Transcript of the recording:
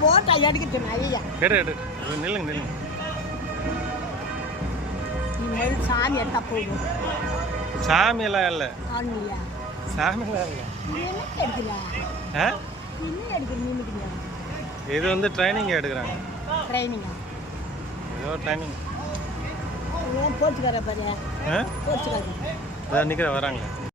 போட்டா எடுக்கட்டும் ஐயா. எடு நில்லுங்க. இனிமேல் சாமி எடுத்தா போதும். சாமியெல்லாம் இல்லை. ஆனியா சாமியெல்லாம் இல்லை. என்ன எடுக்கிறா? என்ன எடுக்கிறீங்க? இது வந்து ட்ரைனிங் எடுக்கிறாங்க. ட்ரைனிங்கா? ஏதோ ட்ரைனிங். போச்சுக்கார பாரு. போச்சுக்கார. அதான் நிற்கிற வராங்க.